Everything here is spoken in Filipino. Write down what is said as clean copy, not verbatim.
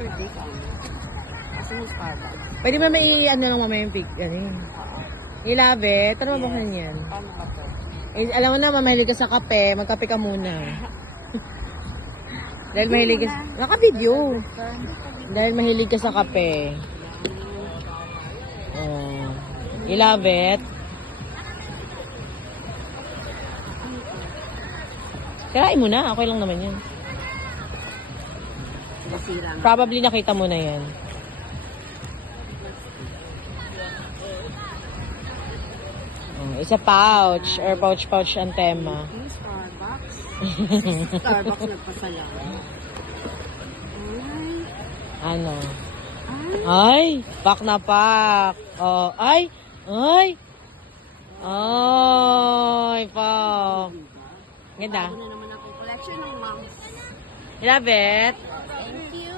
picture this kasi mo Starbucks. Pwede ba may ano lang mamaya yung pic? Ano yun? I love it. Ano ba bakit yan? Paano ba to? Eh, alam mo na, mahilig ka sa kape. Magkape ka muna. Dahil mahilig ka sa... Naka-video. Dahil mahilig ka sa kape. Oh. I love it. Tirain mo na. Okay lang naman yan. Nasira. Probably nakita mo na yan. Oh, it's a pouch or pouch ang tema. Starbucks. Starbucks nagpasalamat. Ano? Ay, pak na pak. Oh, ay. Ay, pak. Ganda. Ano naman ang collection ng moms. I love it.